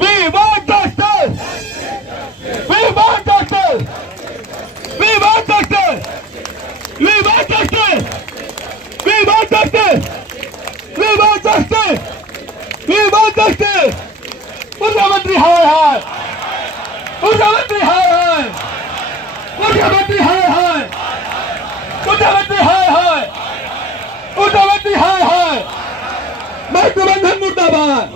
We want justice. We want justice. We want justice. We want justice. We want justice. We want justice. We want justice. मुख्यमंत्री हाय हाय. मुख्यमंत्री हाय हाय. मुख्यमंत्री हाय हाय. मुख्यमंत्री हाय हाय. मुख्यमंत्री हाय हाय. महागठबंधन मुर्दाबाद.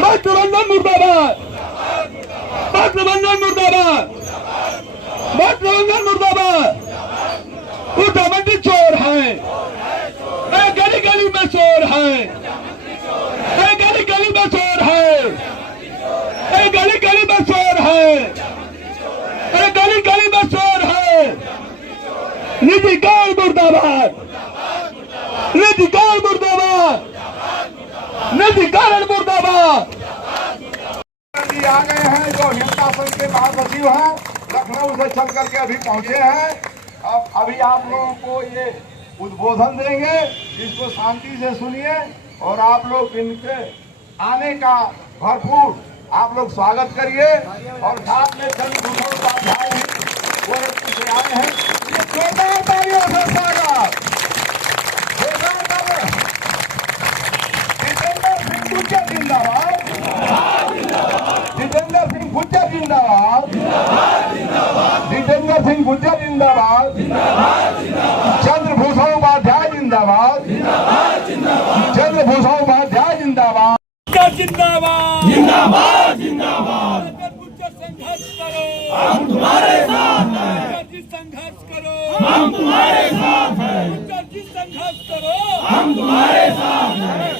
महागठबंधन मुर्दाबाद. महागठबंधन मुर्दाबाद. महागठबंधन मुर्दाबाद. मुख्यमंत्री चोर है. गली गली में चोर है. गली गली में चोर है. गली गली में चोर है. गली गली में चोर है. नीतिकाल मुर्दाबाद. नीतिकाल मुर्दाबाद. नीतिकाल मुर्दाबाद. आ गए हैं जो हिंसा संघ के महासचिव हैं, लखनऊ से चल करके अभी पहुंचे हैं। अब अभी आप लोगों को ये उद्बोधन देंगे, इसको शांति से सुनिए और आप लोग इनके आने का भरपूर आप लोग स्वागत करिए। और साथ में चंद्रभूषण उपाध्याय भी गोरखपुर से आए हैं। ये जोरदार तालियों से स्वागत। जितेंद्र सिंह गुर्जर जिंदाबाद. जितेंद्र सिंह गुर्जर जिंदाबाद. जितेंद्र सिंह गुर्जर जिंदाबाद. चंद्रभूषण उपाध्याय जिंदाबाद. चंद्रभूषण उपाध्याय जिंदाबाद. जिंदाबाद. जिंदाबाद जिंदाबाद. संघर्ष करो, हम तुम्हारे साथ हैं. संघर्ष करो, हम तुम्हारे साथ हैं. संघर्ष करो, हम तुम्हारे साथ हैं.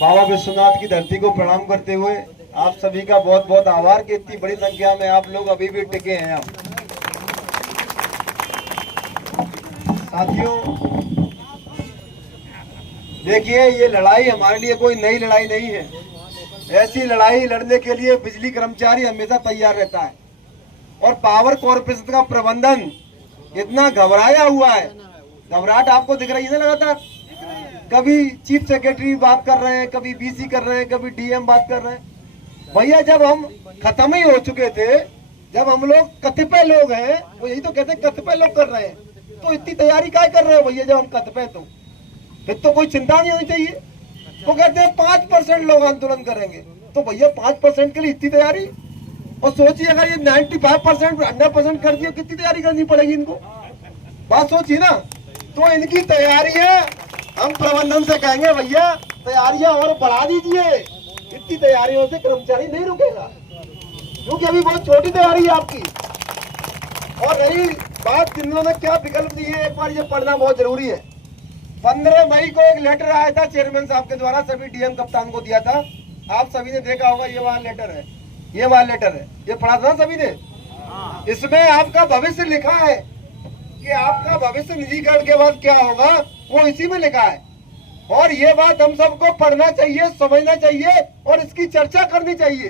बाबा विश्वनाथ की धरती को प्रणाम करते हुए आप सभी का बहुत बहुत आभार कि इतनी बड़ी संख्या में आप लोग अभी भी टिके हैं यहाँ। साथियों, देखिए, ये लड़ाई हमारे लिए कोई नई लड़ाई नहीं है। ऐसी लड़ाई लड़ने के लिए बिजली कर्मचारी हमेशा तैयार रहता है और पावर कॉर्पोरेशन का प्रबंधन इतना घबराया हुआ है। घबराहट आपको दिख रही है ना लगातार। कभी चीफ सेक्रेटरी बात कर रहे हैं, कभी बीसी कर रहे हैं, कभी डीएम बात कर रहे हैं। भैया, जब हम खत्म ही हो चुके थे, जब हम लोग कतिपय लोग हैं, वो यही तो कहते हैं कतिपय लोग कर रहे हैं, तो इतनी तैयारी क्या कर रहे हो भैया? जब हम कतिपय, तो फिर तो कोई चिंता नहीं होनी चाहिए। वो कहते हैं 5% लोग आंदोलन करेंगे, तो भैया 5% के लिए इतनी तैयारी? और सोचिए, अगर ये 95% 100% कर दिया, कितनी तैयारी करनी पड़ेगी इनको? बात सोचिए ना। तो इनकी तैयारी है, हम प्रबंधन से कहेंगे भैया तैयारियां और बढ़ा दीजिए। इतनी तैयारियों से कर्मचारी नहीं रुकेगा, क्योंकि अभी बहुत छोटी तैयारी है आपकी। और रही बात जिन्होंने क्या विकल्प दिए, एक बार ये पढ़ना बहुत जरूरी है। 15 मई को एक लेटर आया था चेयरमैन साहब के द्वारा, सभी डीएम कप्तान को दिया था। आप सभी ने देखा होगा, ये वाला लेटर है, ये वाला लेटर है, ये पढ़ा था सभी ने। इसमें आपका भविष्य लिखा है कि आपका भविष्य निजीकरण के बाद क्या होगा, वो इसी में लिखा है। और ये बात हम सबको पढ़ना चाहिए, समझना चाहिए और इसकी चर्चा करनी चाहिए,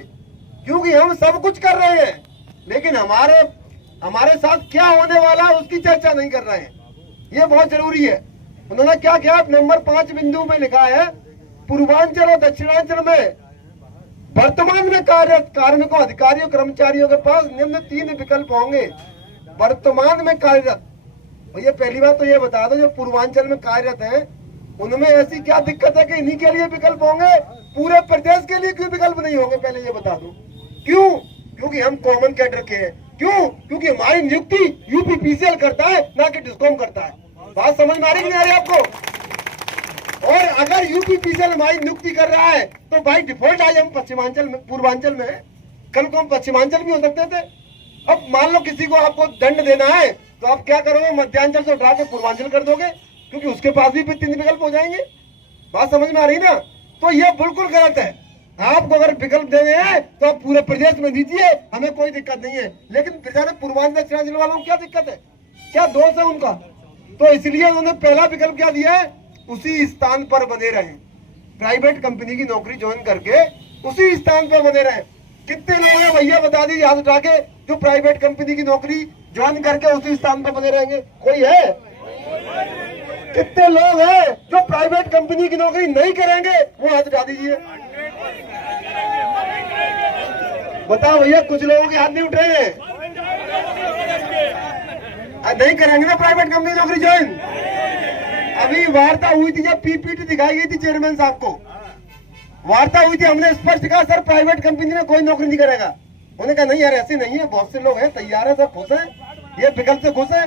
क्योंकि हम सब कुछ कर रहे हैं, लेकिन हमारे साथ क्या होने वाला है उसकी चर्चा नहीं कर रहे हैं। ये बहुत जरूरी है। उन्होंने क्या किया, नंबर 5 बिंदु में लिखा है, पूर्वांचल और दक्षिणांचल में वर्तमान में कार्यरत कार्मिकों, अधिकारियों, कर्मचारियों के पास निम्न 3 विकल्प होंगे। वर्तमान में कार्यरत, भैया पहली बात तो ये बता दो, जो पूर्वांचल में कार्यरत है उनमें ऐसी क्या दिक्कत है कि इन्हीं के लिए विकल्प होंगे, पूरे प्रदेश के लिए क्यों विकल्प नहीं होंगे? पहले ये बता दो क्यों? क्योंकि हम कॉमन कैडर के हैं। क्यों? क्योंकि हमारी नियुक्ति यूपीपीसीएल करता है, ना कि डिस्कॉम करता है। बात समझ में आ रही कि नहीं आ रही आपको? और अगर यूपीपीसीएल हमारी नियुक्ति कर रहा है तो भाई डिफॉल्ट आज हम पश्चिमांचल में, पूर्वांचल में, कल को हम पश्चिमांचल भी हो सकते थे। अब मान लो किसी को आपको दंड देना है तो आप क्या करोगे, मध्यांचल से उठा के पूर्वांचल कर दोगे, क्योंकि उसके पास भी 3 विकल्प हो जाएंगे। बात समझ में आ रही ना? तो ये बिल्कुल गलत है। आपको अगर विकल्प देने हैं तो आप पूरे प्रदेश में दीजिए, हमें कोई दिक्कत नहीं है। लेकिन बेचारे पूर्वांचल दक्षिणांचल वालों को क्या दिक्कत है, क्या दोष है उनका? तो इसलिए उन्होंने पहला विकल्प क्या दिया है, उसी स्थान पर बने रहे, प्राइवेट कंपनी की नौकरी ज्वाइन करके उसी स्थान पर बने रहे। कितने लोग हैं भैया बता दीजिए हाथ उठा के, जो प्राइवेट कंपनी की नौकरी ज्वाइन करके उसी स्थान पर बने रहेंगे? कोई है? कितने लोग हैं जो प्राइवेट कंपनी की नौकरी नहीं करेंगे, वो हाथ उठा दीजिए। बताओ भैया, कुछ लोगों के हाथ नहीं उठ रहे हैं, नहीं करेंगे ना प्राइवेट कंपनी नौकरी ज्वाइन। अभी वार्ता हुई थी, जब पीपीटी दिखाई गई थी चेयरमैन साहब को, वार्ता हुई थी, हमने स्पष्ट कहा सर प्राइवेट कंपनी में कोई नौकरी नहीं करेगा। उन्होंने कहा नहीं यार ऐसे नहीं है, बहुत से लोग हैं तैयार है, सब खुश है, ये विकल्प से खुश है।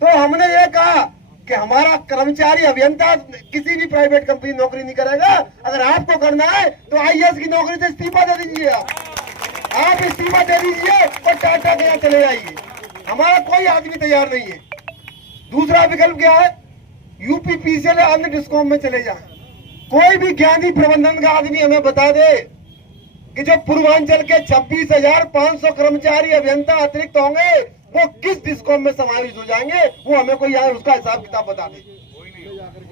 तो हमने ये कहा कि हमारा कर्मचारी अभियंता किसी भी प्राइवेट कंपनी नौकरी नहीं करेगा। अगर आपको करना है तो आईएएस की नौकरी से इस्तीफा दे दीजिए, आप इस्तीफा दे दीजिए और टाटा के यहाँ चले जाइए। हमारा कोई आदमी तैयार नहीं है। दूसरा विकल्प क्या है, यूपीपीसीएल अन्य डिस्कॉम में चले जाए। कोई भी ज्ञानी प्रबंधन का आदमी हमें बता दे कि जो पूर्वांचल के 26,500 कर्मचारी अभियंता अतिरिक्त होंगे वो किस डिस्कॉम में समावेश हो जाएंगे, वो हमें कोई यहाँ उसका हिसाब किताब बता दे।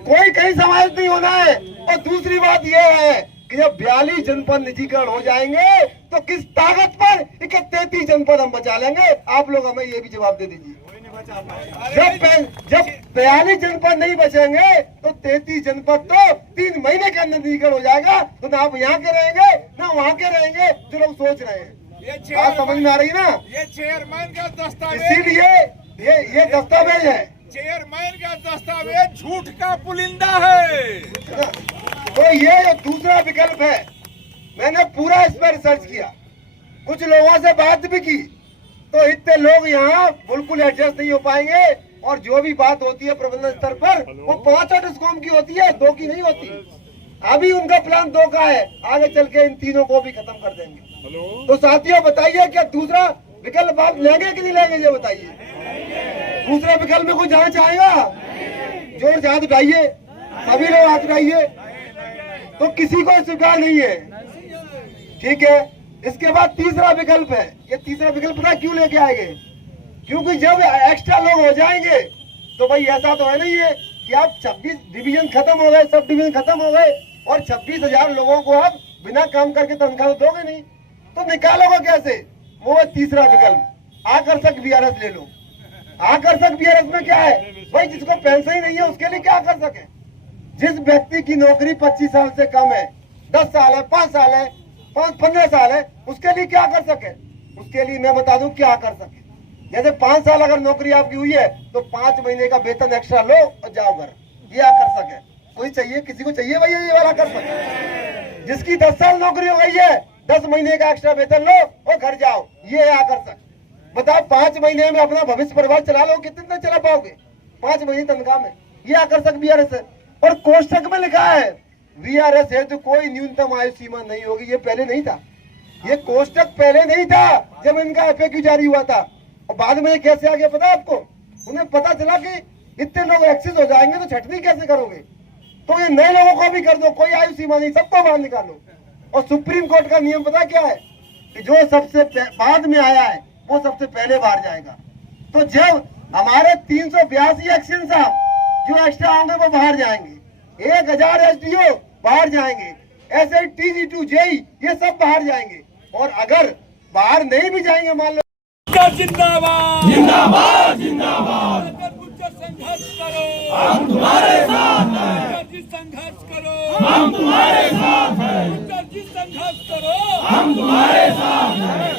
कोई कहीं समावेश नहीं होना है। और दूसरी बात यह है कि जब 42 जनपद निजीकरण हो जाएंगे तो किस ताकत पर 33 जनपद हम बचा लेंगे, आप लोग हमें ये भी जवाब दे दीजिए। जब 42 जनपद नहीं बचेंगे तो 33 जनपद तो 3 महीने के अंदर निजीकरण हो जाएगा। तो ना आप यहाँ के रहेंगे ना वहाँ के रहेंगे, जो लोग सोच रहे हैं। बात समझ में आ रही ना? ये चेयरमैन का दस्तावेज, इसीलिए ये दस्तावेज है, चेयरमैन का दस्तावेज झूठ का पुलिंदा है। तो ये जो दूसरा विकल्प है, मैंने पूरा इस पर रिसर्च किया, कुछ लोगों से बात भी की, तो इतने लोग यहाँ बिल्कुल एडजस्ट नहीं हो पाएंगे। और जो भी बात होती है प्रबंधन स्तर पर वो 5 डिस्कॉम की होती है, 2 की नहीं होती। अभी उनका प्लान 2 का है, आगे चल के इन तीनों को भी खत्म कर देंगे। तो साथियों बताइए, क्या दूसरा विकल्प आप लेंगे कि नहीं लेंगे, ये बताइए। दूसरा विकल्प में कोई जाना चाहेगा? जोर से हाथ उठाइए, सभी लोग हाथ उठाइए। तो किसी को स्वीकार नहीं है, ठीक है। इसके बाद तीसरा विकल्प है। ये तीसरा विकल्प पता क्यों लेके आएंगे? क्योंकि जब एक्स्ट्रा लोग हो जाएंगे तो भाई ऐसा तो है नहीं है कि आप 26 डिवीजन खत्म हो गए, सब डिवीजन खत्म हो गए और 26,000 लोगों को आप बिना काम करके तनख्वाह तो दोगे नहीं, तो निकालोगे कैसे? वो तीसरा विकल्प, आकर्षक वीआरएस ले लो। आकर्षक वीआरएस में क्या है भाई, जिसको पेंशन ही नहीं है उसके लिए क्या आकर्षक है? जिस व्यक्ति की नौकरी 25 साल से कम है, 10 साल है, 5 साल है, 15 साल है, उसके लिए क्या आकर्षक है? उसके लिए मैं बता दूं क्या आकर्षक है। जैसे 5 साल अगर नौकरी आपकी हुई है तो 5 महीने का वेतन एक्स्ट्रा लो और जाओ घर, ये आकर्षक है। कोई चाहिए, किसी को चाहिए भैया ये वाला आकर्षक? जिसकी 10 साल नौकरी हो गई है, 10 महीने का एक्स्ट्रा वेतन लो और घर जाओ, ये है आकर्षक। बताओ 5 महीने में अपना भविष्य परिवार चला लो, कितने चला पाओगे 5 महीने तनख्वाह में? ये आकर्षक वीआरएस है। और कोष्टक में लिखा है वीआरएस है तो कोई न्यूनतम आयु सीमा नहीं होगी। ये पहले नहीं था, ये कोष्टक पहले नहीं था जब इनका एफएक्यू जारी हुआ था। और बाद में ये कैसे आ गया पता आपको? उन्हें पता चला कि इतने लोग एक्सेस हो जाएंगे तो छटनी कैसे करोगे, तो ये नए लोगों को भी कर दो, कोई आयु सीमा नहीं, सबको बाहर निकालो। और सुप्रीम कोर्ट का नियम पता क्या है कि जो सबसे बाद में आया है वो सबसे पहले बाहर जाएगा। तो जब हमारे 382 एक्शन साहब जो एक्स्ट्रा होंगे वो बाहर जाएंगे, 1000 एसडीओ बाहर जाएंगे, ऐसे टीजी2 जेई ये सब बाहर जाएंगे। और अगर बाहर नहीं भी जाएंगे, मान लो जिंदाबाद जिंदाबाद जिंदाबाद, संघर्ष करो, हम तुम्हारे साथ हैं, संघर्ष करो, हम तुम्हारे साथ हैं, संघर्ष करो, हम तुम्हारे साथ हैं।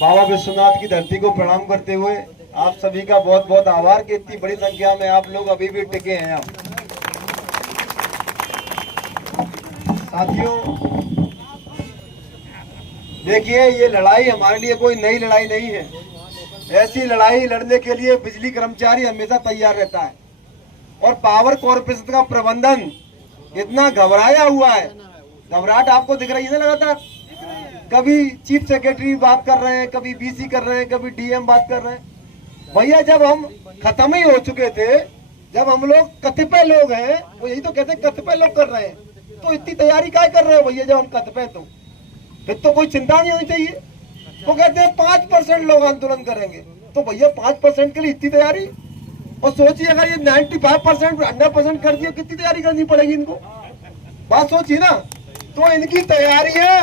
बाबा विश्वनाथ की धरती को प्रणाम करते हुए आप सभी का बहुत बहुत आभार कि इतनी बड़ी संख्या में आप लोग अभी भी टिके हैं। आप साथियों देखिए, ये लड़ाई हमारे लिए कोई नई लड़ाई नहीं है। ऐसी लड़ाई लड़ने के लिए बिजली कर्मचारी हमेशा तैयार रहता है। और पावर कॉर्पोरेशन का प्रबंधन इतना घबराया हुआ है, घबराहट आपको दिख रही है ना लगातार। कभी चीफ सेक्रेटरी बात कर रहे हैं, कभी बीसी कर रहे हैं, कभी डीएम बात कर रहे हैं। भैया जब हम खत्म ही हो चुके थे, जब हम लोग कतिपय लोग हैं, वो यही तो कहते हैं कतिपय लोग कर रहे हैं, तो इतनी तैयारी क्या कर रहे हो भैया? जब हम कतिपय तो फिर तो कोई चिंता नहीं होनी चाहिए। वो कहते हैं 5% लोग आंदोलन करेंगे, तो भैया 5% के लिए इतनी तैयारी? और सोचिए अगर ये 95% 100% कर दिया, कितनी तैयारी करनी पड़ेगी इनको? बात सोचिए ना। तो इनकी तैयारियां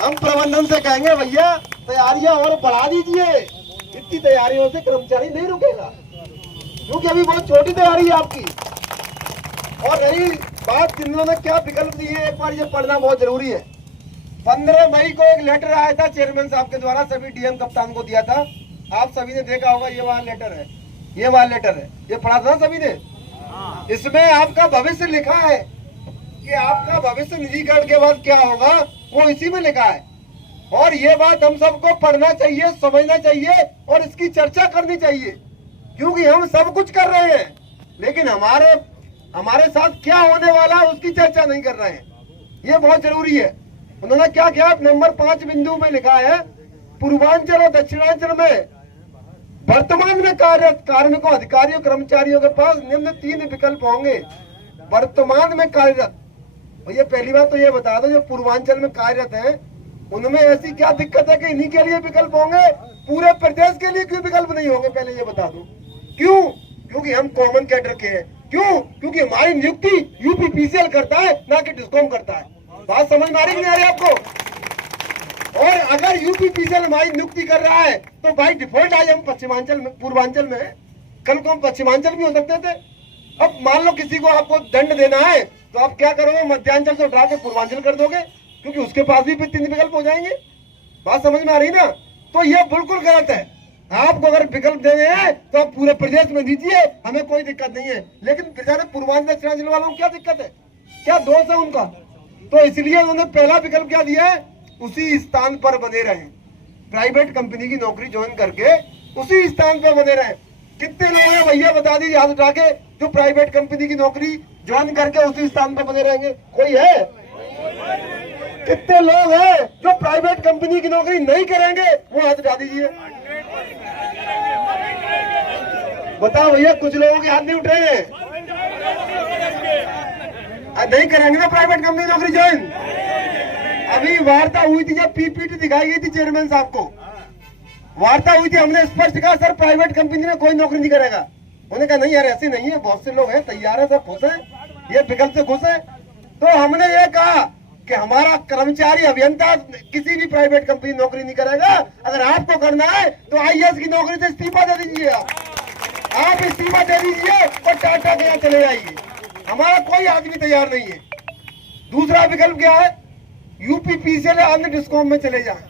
हम प्रबंधन से कहेंगे भैया तैयारियां और बढ़ा दीजिए। इतनी तैयारियों से कर्मचारी नहीं रुकेगा, क्योंकि अभी बहुत छोटी तैयारी है आपकी। और रही बात जिन्होंने क्या विकल्प दिए, एक बार ये पढ़ना बहुत जरूरी है। 15 मई को एक लेटर आया था चेयरमैन साहब के द्वारा, सभी डीएम कप्तान को दिया था। आप सभी ने देखा होगा, ये वाला लेटर है, ये वाला लेटर है, ये पढ़ा था सभी ने। इसमें आपका भविष्य लिखा है कि आपका भविष्य निजीकरण के बाद क्या होगा, वो इसी में लिखा है। और ये बात हम सबको पढ़ना चाहिए, समझना चाहिए और इसकी चर्चा करनी चाहिए, क्योंकि हम सब कुछ कर रहे हैं लेकिन हमारे साथ क्या होने वाला है उसकी चर्चा नहीं कर रहे हैं। ये बहुत जरूरी है। उन्होंने क्या किया, नंबर 5 बिंदु में लिखा है, पूर्वांचल और दक्षिणांचल में वर्तमान में कार्यरत कार्मिकों, अधिकारियों, कर्मचारियों के पास निम्न 3 विकल्प होंगे। वर्तमान में कार्यरत, ये पहली बात तो ये बता दो, जो पूर्वांचल में कार्यरत हैं उनमें ऐसी क्या दिक्कत है कि इन्हीं के लिए विकल्प होंगे, पूरे प्रदेश के लिए क्यों विकल्प नहीं होंगे, पहले ये बता दो। क्यों? क्योंकि हम कॉमन कैडर के हैं। क्यों? क्योंकि हमारी नियुक्ति यूपीपीसीएल करता है, ना कि डिस्कॉम करता है। बात समझ में आ रही कि नहीं आ रही आपको? और अगर यूपीपीसीएल हमारी नियुक्ति कर रहा है तो भाई डिफॉल्ट आज हम पश्चिमांचल में, पूर्वांचल में, कल को हम पश्चिमांचल भी हो सकते थे। अब मान लो किसी को आपको दंड देना है तो आप क्या करोगे, मध्यांचल से उठा के पूर्वांचल कर दोगे, क्योंकि उसके पास भी 3 विकल्प हो जाएंगे। बात समझ में आ रही ना? तो ये बिल्कुल गलत है। आपको अगर विकल्प देने हैं तो आप पूरे प्रदेश में दीजिए, हमें कोई दिक्कत नहीं है। लेकिन बेचारे पूर्वांचल दक्षिणांचल वालों को क्या दिक्कत है, क्या दोष है उनका? तो इसलिए उन्होंने पहला विकल्प क्या दिया है, उसी स्थान पर बने रहें, प्राइवेट कंपनी की नौकरी ज्वाइन करके उसी स्थान पर बने रहें। कितने लोग हैं भैया बता दीजिए हाथ उठा के, जो प्राइवेट कंपनी की नौकरी ज्वाइन करके उसी स्थान पर बने रहेंगे? कोई है? कितने लोग हैं जो प्राइवेट कंपनी की नौकरी नहीं करेंगे, वो हाथ उठा दीजिए। बताओ भैया, कुछ लोगों के हाथ नहीं उठ रहे हैं, नहीं करेंगे ना प्राइवेट कंपनी नौकरी ज्वाइन। अभी वार्ता हुई थी, जब पीपीटी दिखाई गई थी चेयरमैन साहब को, वार्ता हुई थी, हमने स्पष्ट कहा सर प्राइवेट कंपनी में कोई नौकरी नहीं करेगा। उन्होंने कहा नहीं यार ऐसे नहीं है, बहुत से लोग हैं तैयार है, सब खुश है, ये विकल्प से खुश है। तो हमने ये कहा कि हमारा कर्मचारी अभियंता किसी भी प्राइवेट कंपनी नौकरी नहीं करेगा। अगर आपको करना है तो आईएएस की नौकरी से इस्तीफा दे दीजिए, आप इस्तीफा दे दीजिए और टाटा के यहाँ चले जाइए। हमारा कोई आदमी तैयार नहीं है। दूसरा विकल्प क्या है, यूपीपीसीएल या अन्य डिस्कॉम में चले जाएं।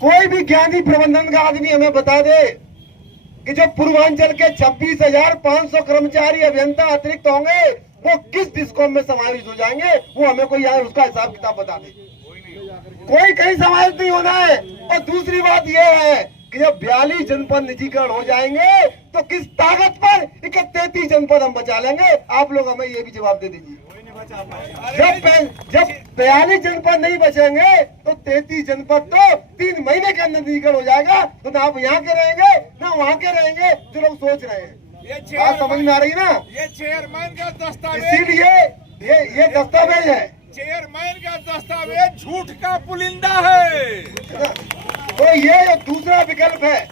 कोई भी ज्ञानी प्रबंधन का आदमी हमें बता दे कि जो पूर्वांचल के 26,500 कर्मचारी अभियंता अतिरिक्त होंगे वो किस डिस्कॉम में समावेश हो जाएंगे, वो हमें कोई यार उसका हिसाब किताब बता दे। कोई कहीं समावेश नहीं होना है। और दूसरी बात यह है कि जब 42 जनपद निजीकरण हो जाएंगे तो किस ताकत पर 33 जनपद हम बचा लेंगे? आप लोग हमें ये भी जवाब दे दीजिए। जब 42 जनपद नहीं बचेंगे तो 33 जनपद तो 3 महीने के अंदर निजीकरण हो जाएगा। तो ना आप यहाँ के रहेंगे ना वहाँ के रहेंगे, जो लोग सोच रहे हैं। बात समझ में आ रही ना? ये चेयरमैन का दस्तावेज, इसीलिए ये दस्तावेज है, चेयरमैन का दस्तावेज झूठ का पुलिंदा है। तो ये जो दूसरा विकल्प है,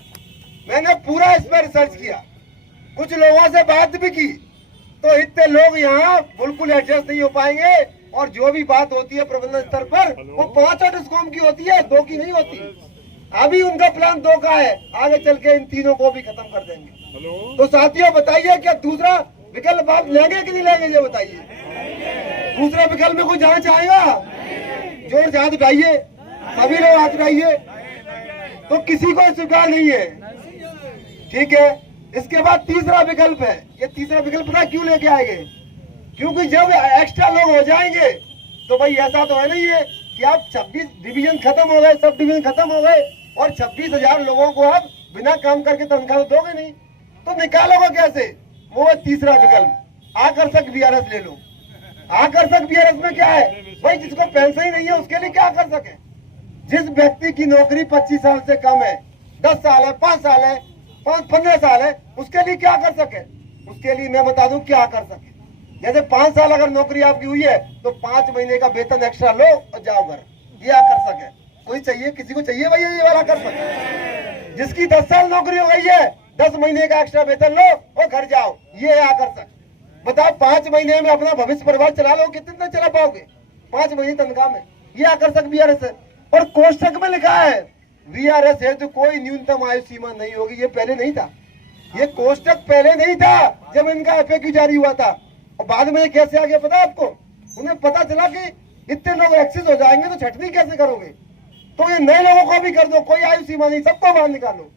मैंने पूरा इस पर रिसर्च किया, कुछ लोगों से बात भी की, तो इतने लोग यहाँ बिल्कुल एडजस्ट नहीं हो पाएंगे। और जो भी बात होती है प्रबंधन स्तर पर वो 5 डिस्कॉम की होती है, 2 की नहीं होती। अभी उनका प्लान 2 का है, आगे चल के इन तीनों को भी खत्म कर देंगे। तो साथियों बताइए, क्या दूसरा विकल्प आप लेंगे कि नहीं लेंगे, ये बताइए। दूसरा विकल्प में कोई जाना चाहेगा? जोर से हाथ उठाइए, सभी लोग हाथ उठाइए। तो किसी को स्वीकार नहीं है, ठीक है। इसके बाद तीसरा विकल्प है। ये तीसरा विकल्प पता क्यों लेके आएंगे? क्योंकि जब एक्स्ट्रा लोग हो जाएंगे तो भाई ऐसा तो है नहीं है कि आप 26 डिवीजन खत्म हो गए, सब डिवीजन खत्म हो गए और 26,000 लोगों को आप बिना काम करके तनख्वाह दोगे नहीं, तो निकालोगे कैसे? वो है तीसरा विकल्प, आकर्षक वीआरएस ले लो। आकर्षक वीआरएस में क्या है भाई, जिसको पेंशन ही नहीं है उसके लिए क्या आकर्षक है? जिस व्यक्ति की नौकरी 25 साल से कम है, 10 साल है, 5 साल है, 15 साल है, उसके लिए क्या आकर्षक है? उसके लिए मैं बता दूं क्या आकर्षक है। जैसे 5 साल अगर नौकरी आपकी हुई है तो 5 महीने का वेतन एक्स्ट्रा लो और जाओ घर, ये आकर्षक है। कोई चाहिए, किसी को चाहिए भैया ये वाला आकर्षक? जिसकी 10 साल नौकरी हो गई है, 10 महीने का एक्स्ट्रा वेतन लो और घर जाओ, ये है आकर्षक। बताओ 5 महीने में अपना भविष्य परिवार चला लो, कितने चला पाओगे 5 महीने तनख्वाह में? ये आकर्षक वीआरएस है। और कोष्टक में लिखा है वीआरएस है तो कोई न्यूनतम आयु सीमा नहीं होगी। ये पहले नहीं था, ये कोष्टक पहले नहीं था जब इनका एफएक्यू जारी हुआ था। और बाद में ये कैसे आ गया पता है आपको? उन्हें पता चला कि इतने लोग एक्सेस हो जाएंगे तो छटनी कैसे करोगे, तो ये नए लोगों को भी कर दो, कोई आयु सीमा नहीं, सबको बाहर निकालो।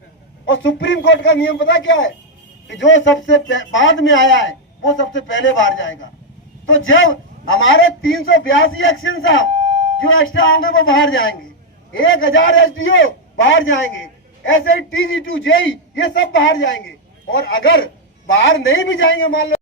और सुप्रीम कोर्ट का नियम पता क्या है कि जो सबसे बाद में आया है वो सबसे पहले बाहर जाएगा। तो जब हमारे 382 एक्शन साहब जो एक्स्ट्रा होंगे वो बाहर जाएंगे, 1000 SDO बाहर जाएंगे, SI TG2 JE ये सब बाहर जाएंगे। और अगर बाहर नहीं भी जाएंगे मान लो